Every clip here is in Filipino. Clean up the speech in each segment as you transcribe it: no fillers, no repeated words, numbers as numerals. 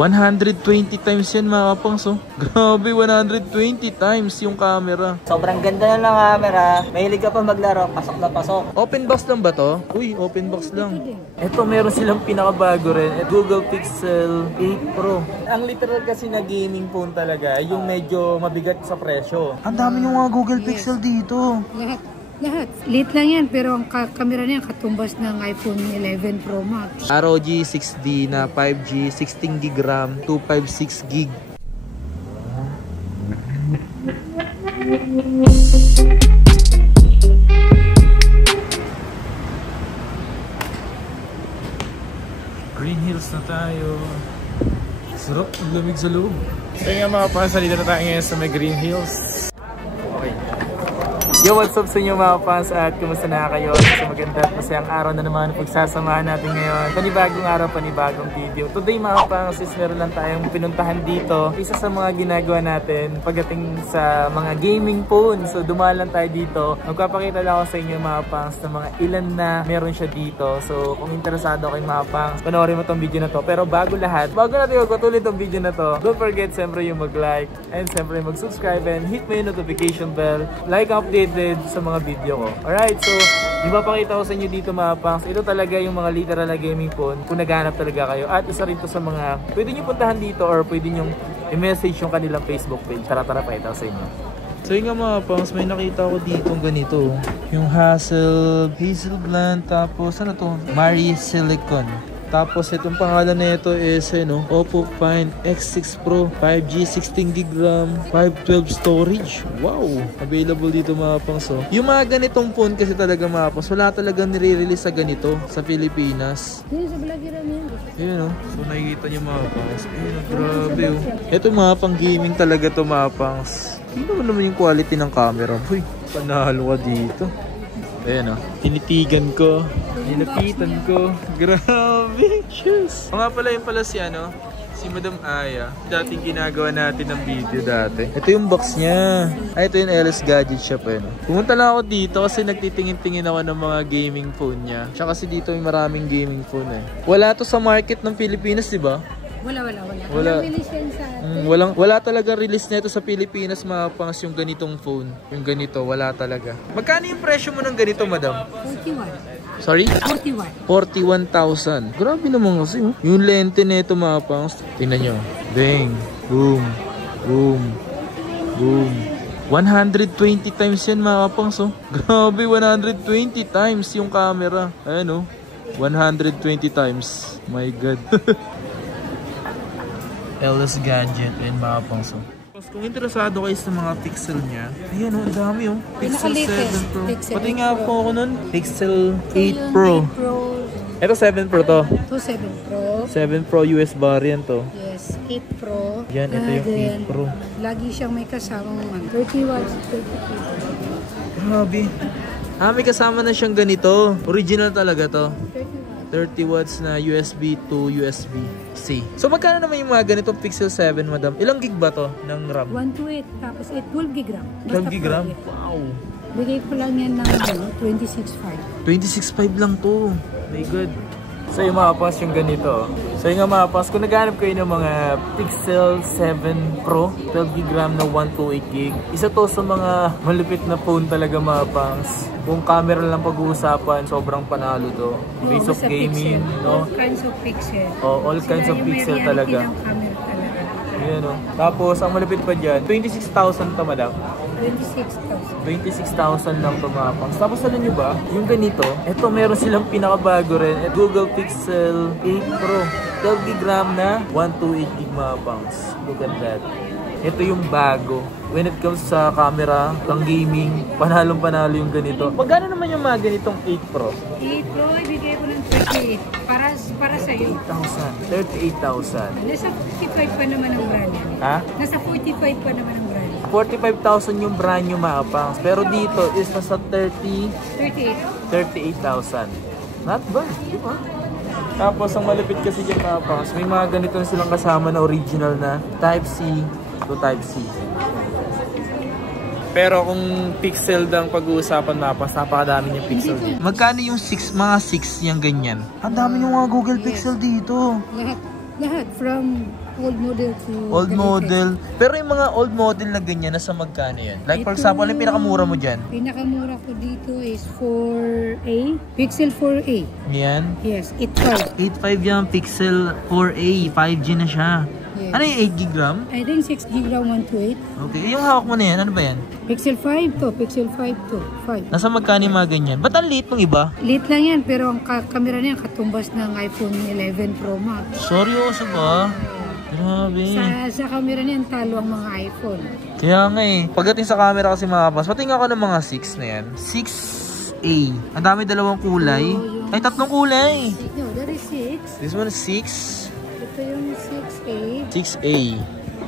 120 times yan mga kapangs, oh. Grabe, 120 times yung camera. Sobrang ganda na ng camera. Mahilig ka pa maglaro, pasok na pasok. Open box lang ba to? Uy, open box lang. Ito, meron silang pinakabago rin. Google Pixel 8 Pro. Ang literal kasi na gaming phone talaga, yung medyo mabigat sa presyo. Ang dami yung mga Google Pixel dito. Lahat. Late lang yan, pero ang camera niya katumbas ng iPhone 11 Pro Max. ROG 6D na 5G, 16GB RAM, 256GB. Green Hills na tayo. Sarap, lamig sa loob. So nga mga pasalita na tayo ngayon sa may Green Hills. Okay. Yo, what's up sa inyo mga fans at kumusta na kayo? Sa maganda at masayang araw na naman pagsasamahan natin ngayon. Panibagong araw, panibagong video. Today mga fans, meron lang tayong pinuntahan dito. Isa sa mga ginagawa natin pagdating sa mga gaming phone. So dumaan lang tayo dito. Magpapakita lang ako sa inyo mga fans ng mga ilan na meron siya dito. So kung interesado kayo mga fans, panoorin mo tong video na to. Pero bago lahat, bago natin magpatuloy tong video na to, don't forget siyempre yung mag-like and siyempre mag-subscribe and hit mo yung notification bell. Like update sa mga video ko. Alright, so yung mapakita ko sa inyo dito mga pangs, ito talaga yung mga literal na gaming phone kung naghahanap talaga kayo. At isa rin to sa mga pwede nyo puntahan dito or pwede nyo i-message yung kanilang Facebook page. Tara pakita ko sa inyo. So yun nga mga pangs, may nakita ko dito ganito. Yung Hazelblad, tapos ano to? Mari Silicon. Tapos itong pangalan na ito is Oppo Find X6 Pro 5G 16GB RAM 512 storage. Wow! Available dito mga pangs. Yung mga ganitong phone kasi talaga mga pangs, wala talagang nire-release sa ganito sa Pilipinas. Yun sa vlogger yan. Ayun so nakikita nyo mga pangs. Ayun grabe Ito mga pang gaming talaga to mga pangs. Ano naman yung quality ng camera? Uy, panalo ka dito. Ayan tinitigan ko, nilapitan ko. Grabe, shoes. O nga pala yung pala si si Madam Aya. Dating ginagawa natin ng video dati. Ito yung box niya. Ay, ito yung LS Gadget Shop Pumunta lang ako dito kasi nagtitingin-tingin ako ng mga gaming phone niya. Tsaka kasi dito may maraming gaming phone Wala to sa market ng Pilipinas, di ba? Wala. Wala talaga release nito sa Pilipinas mga pangs yung ganitong phone. Yung ganito, wala talaga. Magkano yung presyo mo ng ganito, madam? 41. Sorry? 41. 41,000. Grabe naman kasi. Yung lente nito mga pangs. Tingnan nyo. Bang. Boom. Boom. Boom. 120 times yan mga pangs. Grabe, 120 times yung camera. Ayan 120 times. My God. LS Gadget and mga pangso. Kung interesado kayo sa mga pixel niya, ayan ang dami Pixel 7 Pro. Pati nga po ako nun, Pixel 8 Pro. Ito 7 Pro to. Ito 7 Pro. 7 Pro US variant to. Yes, 8 Pro. Yan, ito yung 8 Pro. Lagi siyang may kasamang 30 watts, 30 Grabe. May kasama na siyang ganito. Original talaga to. 30 watts na USB to USB-C. So magkano naman yung mga ganitong Pixel 7, madam? Ilang gig ba to ng RAM? 128, tapos 12 gig RAM. 12 gig RAM? Wow! Bigay ko lang yan ng 26.5. 26.5 lang to. My God. So yung mga pas yung ganito. So yung mga pas, kung naghanap kayo ng mga Pixel 7 Pro 12 gig RAM na 128 gig, isa to sa mga malupit na phone talaga mga pangs. Kung camera lang pag-uusapan, sobrang panalo to. Base of gaming, All kinds of pixel. All kinds of pixel talaga. Ayan Tapos ang malupit pa dyan, 26,000 to madam. 26,000 lang to mga pangs. Tapos alam nyo ba, yung ganito, ito meron silang pinakabago rin. Google Pixel 8 Pro 12 gig RAM na 128 gig mga pangs. Look at that. Ito yung bago. When it comes sa camera, pang gaming, panalong-panalo yung ganito. Magkano naman yung mga ganitong 8 Pro? 8 Pro, ibigay ko ng 38. Para sa'yo. 38,000. Nasa 45 pa naman ang brand. Ha? Nasa 45 pa naman ang brand. 45,000 yung brand new mga pangs. Pero dito is nasa 38,000. Not bad, di ba? Tapos ang malapit kasi dyan mga pangs, may mga ganito na silang kasama na original na Type-C to Type-C. Pero kung pixel lang pag-uusapan mapas, napakadami yung pixel dito. Magkano yung mga 6 yung ganyan? Ang dami yung mga Google Pixel dito. Lahat, from old model to Old the model. Pero yung mga old model na ganyan, nasa magkano yan? Like for Ito, example, ano yung pinakamura mo dyan? Pinakamura ko dito is 4A. Pixel 4A. Yan. Yes, 8.5. 8.5 yung Pixel 4a, 5G na siya. Yes. Ano yung 8GB RAM? I think 6GB RAM 128. Okay, yung hawak mo na yan, ano ba yan? Pixel 5 to, Pixel 5 to, 5. Nasa magkano yung mga ganyan? Ba't ang liit mong iba? Lit lang yan, pero ang camera niya katumbas ng iPhone 11 Pro Max. Seryoso ba? Grabe. Sa camera niya, talo ang mga iPhone. Kaya nga eh. Pagdating sa camera kasi mga pas, patingin ako ng mga 6 na yan. 6A. Ang dami dalawang kulay. Oh, Ay, tatlong kulay. No, that is 6. This one is 6. Ito yung 6A. 6A.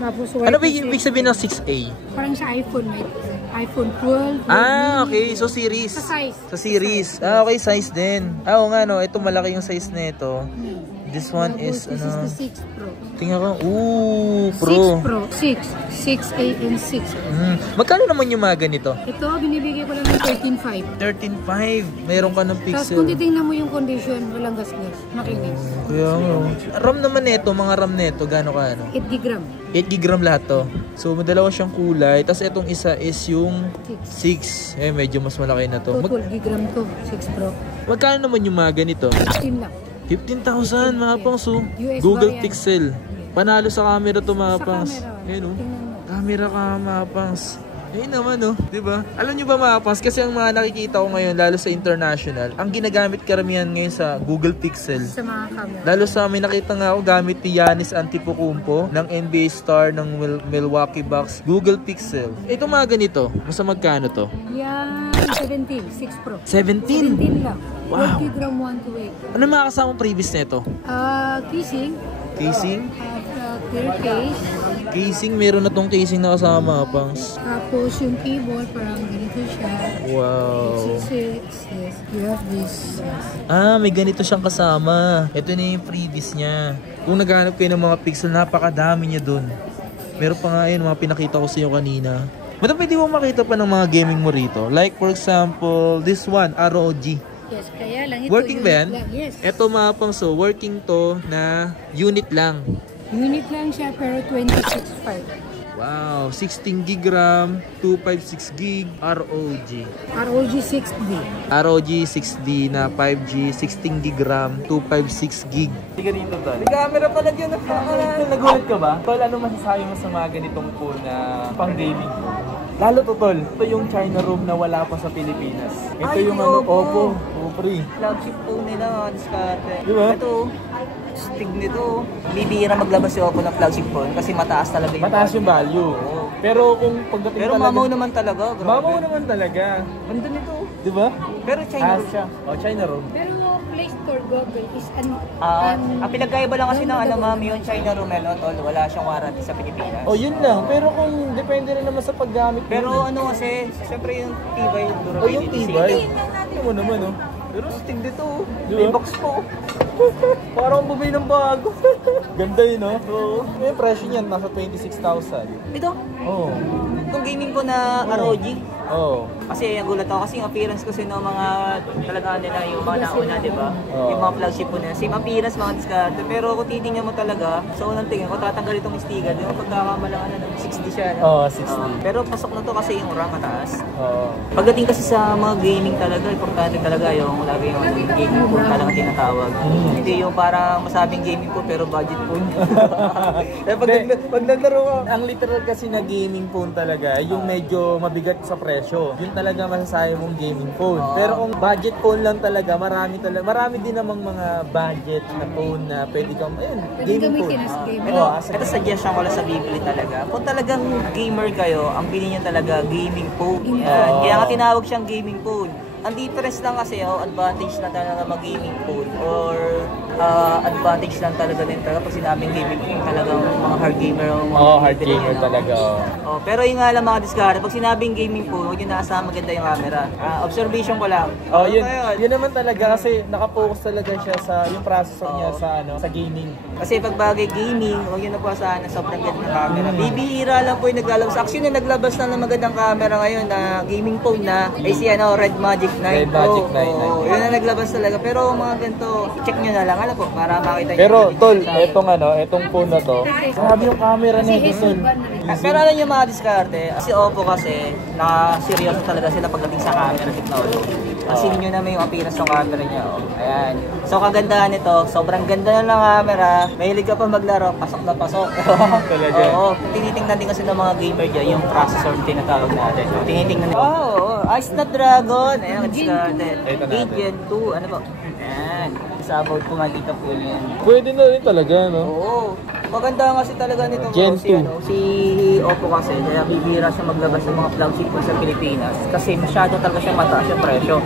Tapos Ano ba yung ibig sabihin ng 6A? Parang sa iPhone, may iPhone 12. Ah, okay. So series. Sa size. Sa series. Ah, okay. Size din. Ah, oo nga no. Ito malaki yung size na ito. This one is, This ano. is the 6 Pro. Tingnan ko. Ooh, Pro. 6 Pro. 6. 6A and 6. Magkano naman yung mga ganito? Ito, binibigay ko lang ng 13.5. 13.5. Mayroon ka ng Tapos kung pixel. titingnan mo yung condition, walang gasgas. Makinis. Kaya nga. RAM naman nito, mga RAM nito, gaano ka ano? 8 GB RAM. 8GB RAM lahat to. So, dalawa siyang kulay. Tapos itong isa is yung 6. 6. Eh, medyo mas malaki na to. 12 GB RAM to. 6 Pro. Magkano naman yung mga ganito? 15 lang. 15,000 mga pangso. US Google variant. Pixel. Panalo sa camera to mga Sa pangs. camera. Ayun oh. Tingnan mo. Camera ka mga pangs. Ayun naman oh. Diba? Alam nyo ba mga pangs? Kasi ang mga nakikita ko ngayon, lalo sa international, ang ginagamit karamihan ngayon sa Google Pixel. Sa mga camera. Lalo sa may nakita nga ako gamit ni Giannis Antetokounmpo ng NBA star ng Milwaukee Bucks, Google Pixel. Ito mga ganito, masa magkano to? Yan. 17. 6 Pro. 17? 17 lang. Wow. 40 gram 128. Ano mga kasamang previous nito? Casing. Casing? Clear case. Casing, meron na tong casing na kasama, pangs. Tapos yung keyboard, parang ganito siya. Wow. 6. Yes. You have this. Yes. Ah, may ganito siyang kasama. Ito na yung previous niya. Kung naghahanap kayo ng mga pixel, napakadami niya dun. Meron pa nga yun, mga pinakita ko sa iyo kanina. Ba't pwede mo makita pa ng mga gaming mo rito? Like for example, this one, ROG. Yes, kaya lang ito. Working ba yan? unit lang. Yes. Ito mga pangso, working to na unit lang. Unit lang siya pero 26.5. Wow, 16 gig RAM, 256 gig, ROG. ROG 6D. ROG 6D na 5G, 16 gig RAM, 256 gig. Tiga dito, Tol. Camera pala yun. Nagulat ka ba? Tol, ano masasabi mo sa mga ganitong phone na pang gaming? Lalo to, Tol. Ito yung China room na wala pa sa Pilipinas. Ito Ay, yung Oppo. Oppo. Flagship phone nila, mga diskarte. Diba? Ito, stig nito. Bibihira maglabas si Oppo ng flagship phone kasi mataas talaga yung Mataas yung value. Pero kung pagdating Pero talaga... mamaw naman talaga. Grabe. Mamaw naman talaga. Ganda nito. Di ba? Pero China room siya. Oh, China room. Pero Play Store Google is Ang pinagkaiba lang kasi ng ma'am, yung China room tol, wala siyang warranty sa Pilipinas. Oh, yun lang. Pero kung depende rin naman sa paggamit. Pero ano kasi, syempre yung tibay, yung Oh, durability. yung tibay. Tingnan mo naman, oh. Pero stig dito, Diba? may box po. Parang bumili ng bago. Ganda yun, no? Oo. Yung presyo niyan, nasa 26,000. Ito, Oo. itong gaming ko na ROG. Oo. Kasi nagulat ako kasi yung appearance kasi ng mga talaga nila yung mga nauna, di ba? Oo. Yung mga flagship po na. Same appearance, mga diskarte. Pero kung titingnan mo talaga, sa unang tingin ko, tatanggal itong sticker. Yung pagkakamalangan na 60 siya. Oo, 60. Pero pasok na to kasi yung RAM mataas. Oo. Pagdating kasi sa mga gaming talaga, importante talaga yung lagi yung gaming phone talaga tinatawag. Hindi yung parang masabing gaming phone pero budget phone. Pag naglaro ka, ang literal kasi na gaming phone talaga, yung medyo mabigat sa presyo. Yun talaga masasabi mong gaming phone. Pero kung budget phone lang talaga, marami din namang mga budget na phone na pwede kang, ayun, Pwede gaming phone. gamitin as game. Pero ito suggestion ko lang sa bibili talaga. Kung talagang gamer kayo, ang bilhin niyo talaga gaming phone. Yan. Kaya nga tinawag siyang gaming phone. Ang difference lang kasi, advantage lang talaga mag-gaming phone or advantage lang talaga din talaga pag sinabing gaming phone talagang mga hard gamer o mga hard bibili gamer yan, talaga. pero yung nga lang mga discard, pag sinabing gaming phone, huwag yung nasa maganda yung camera. Observation ko lang. Oh, yun. Ayun. Yun naman talaga kasi naka-focus talaga siya sa yung processor niya sa sa gaming. Kasi pag bagay gaming, huwag yun na po asahan na sobrang ganda ng camera. Bibihira lang po yung naglalabas. Actually, yung naglabas na ng magandang camera ngayon na gaming phone na ay si Red Magic 9 Red Pro. Magic 9. Yun na naglabas talaga. Pero mga ganito, check nyo na lang. ano po, para makita niyo. Pero tol, etong phone na to, grabe yung camera nito tol. Pero alam niyo mga diskarte, si Oppo kasi, seryoso talaga sila pagdating sa camera technology. Kasi ninyo naman yung appearance ng camera niya. Oh. Ayan. So kagandahan nito, sobrang ganda na ng camera. Mahilig ka pa maglaro, pasok na pasok. Talaga. Oo. Tinitingnan din kasi ng mga gamer dyan, yung processor tinatawag natin. Tinitingnan din. Oo. Snapdragon. Ayan, diskarte. Gen 2. Ano po? Ayan. Sa about ko makita po yan. Pwede na rin talaga, no? Oo. Maganda kasi talaga nito Gen 2. si Oppo kasi, kaya bibira siya maglabas ng mga flagship phone sa Pilipinas kasi masyado talaga siya mataas yung presyo.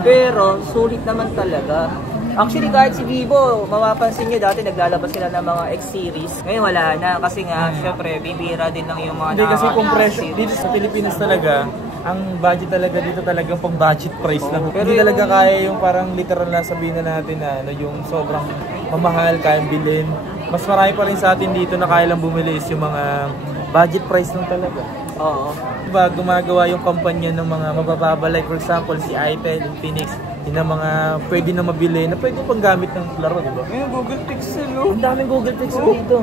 Pero sulit naman talaga. Actually kahit si Vivo, mapapansin nyo dati naglalabas sila ng mga X series. Ngayon wala na kasi nga syempre bibira din lang yung mga Hindi kasi kung presyo dito sa Pilipinas talaga, ang budget talaga dito talagang pang budget price lang. Pero hindi talaga kaya yung parang literal na sabihin na natin na yung sobrang mamahal, kayang bilhin. Mas marami pa rin sa atin dito na kaya lang bumili is yung mga budget price lang talaga. Oo. Diba, gumagawa yung kampanya ng mga mabababa, like for example si Itel, Infinix, yun ang mga pwede na mabili na pwede pang gamit ng laro, diba? Yung Google Pixel, oh. Ang daming Google Pixel dito.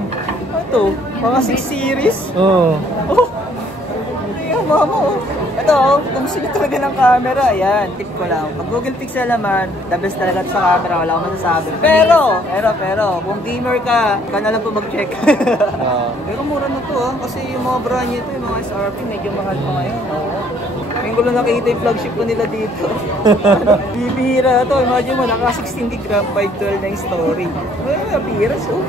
Ito, mga 6 series. Oo. Oh! Ayan, mama, oh. Ito, oh, kung gusto nyo talaga ng camera, ayan, tip ko lang. Pag Google Pixel naman, the best talaga sa camera, wala akong masasabi. Pero, kung gamer ka na lang po mag-check. Pero mura na to, kasi yung mga brand nyo ito, yung mga SRP, medyo mahal pa ngayon. Ngayon ko lang nakita yung flagship ko nila dito. Bibihira to, imagine mo, naka 16 gig RAM, 512 na yung story. Bibihira, so.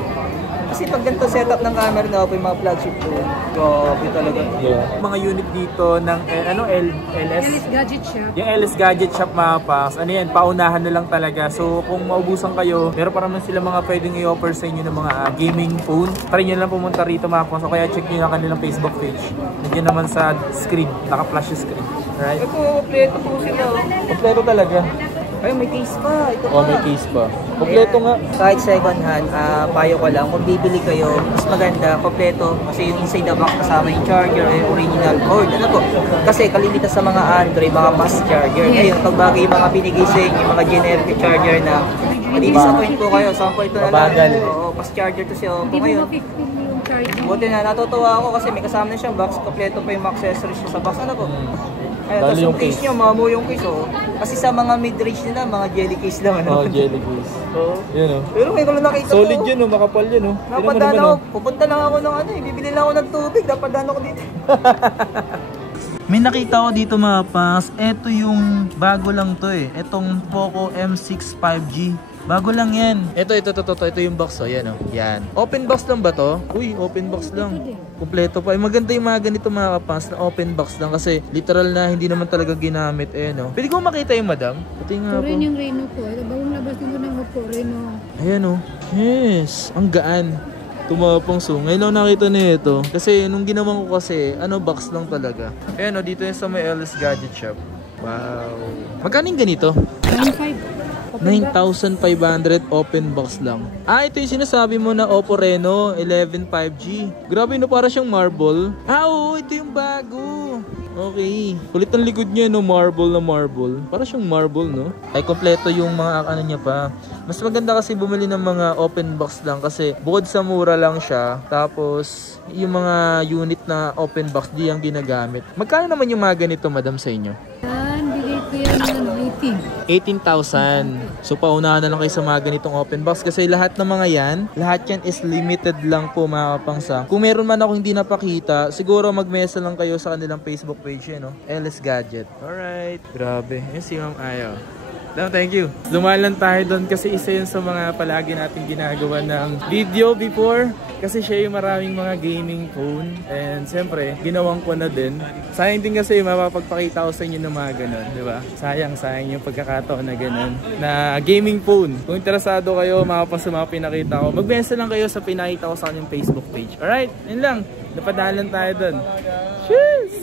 Kasi pag ganito setup ng camera na po yung mga flagship ko, grabe talaga. Yeah. Mga unit dito ng LS Gadget Shop. Yung LS Gadget Shop mapas. Ano yan, paunahan na lang talaga. So kung maubusan kayo, meron pa naman sila mga pwedeng i-offer sa inyo ng mga gaming phone. Try nyo lang pumunta rito mapas. So kaya check nyo yung kanilang Facebook page. Nandiyan naman sa screen, naka-flash yung screen. Alright? Ito, kompleto po sila. Kompleto talaga. Ay, may case pa. Ito pa. Oh, may case pa. Kompleto nga. Kahit second hand, payo ko lang, kung bibili kayo, mas maganda, kompleto. Kasi yung inside the box kasama yung charger, yung original cord. Ano po? Kasi kalimitan sa mga Android, mga fast charger. Ngayon, pag bagay yung mga binigay sa inyo, yung mga generic charger na madi-disappoint po kayo. Sample ito na lang. Oo, fast charger to siya. Hindi mo Ngayon, mapipil yung charger. buti na, natutuwa ako kasi may kasama na siyang box. Kompleto pa yung mga accessories niya sa box. Ano po? Ayun, tapos yung case niya, mamo yung case, oh. Kasi sa mga mid-range nila, mga jelly case lang, ano? Oh, jelly case. Oo. Yun, oh. Pero may ko lang nakita to. Solid yun, oh. Makapal yun, oh. Napadaan ako, pupunta lang ako ng ano, bibili lang ako ng tubig, napadaan ako dito. May nakita ko dito mga pas, eto yung bago lang to eh. Etong Poco M6 5G. Bago lang yan. Ito yung box, oh. Yan, oh. Yan. Open box lang ba to? Uy, open box lang. Kompleto pa. Maganda yung mga ganito mga kapas na open box lang kasi literal na hindi naman talaga ginamit. Eh, no? Pwede ko makita yung madam? Pati nga Ito po. rin yung Reno ko. Ito bagong labas din ko ng Oppo Reno. Ayan, oh. Yes. Ang gaan. Tumapang so. Ngayon lang nakita na ito. Kasi nung ginawa ko kasi, box lang talaga. Ayan, oh. Dito yung sa may LS Gadget Shop. Wow. Magkano yung ganito? 9,500 open box lang. Ito yung sinasabi mo na Oppo Reno 11 5G. Grabe, no, para siyang marble. Oo, ito yung bago. Okay. Kulit ang likod niya, no, marble na marble. Para siyang marble, no? Ay, kompleto yung mga ano niya pa. Mas maganda kasi bumili ng mga open box lang kasi bukod sa mura lang siya. Tapos, yung mga unit na open box, di ang ginagamit. Magkano naman yung mga ganito, madam, sa inyo? Bigay ko yan ng 18,000. So paunahan na lang kayo sa mga ganitong open box kasi lahat ng mga yan, lahat yan is limited lang po mga kapangsa. Kung meron man ako hindi napakita, siguro mag-message lang kayo sa kanilang Facebook page, no? LS Gadget. Alright. Grabe. Yun si Ma'am Ayo. Thank you. Lumalan tayo doon kasi isa yun sa mga palagi natin ginagawa ng video before. Kasi siya yung maraming mga gaming phone. And siyempre, ginawang ko na din. Sayang din kasi mapapagpakita ko sa inyo ng mga ganun, di ba? Sayang yung pagkakataon na ganun. Na gaming phone. Kung interesado kayo, sa mga pinakita ko, mag-message lang kayo sa pinakita ko sa kanyang Facebook page. Alright? Yun lang. Napadalan tayo doon. Cheers!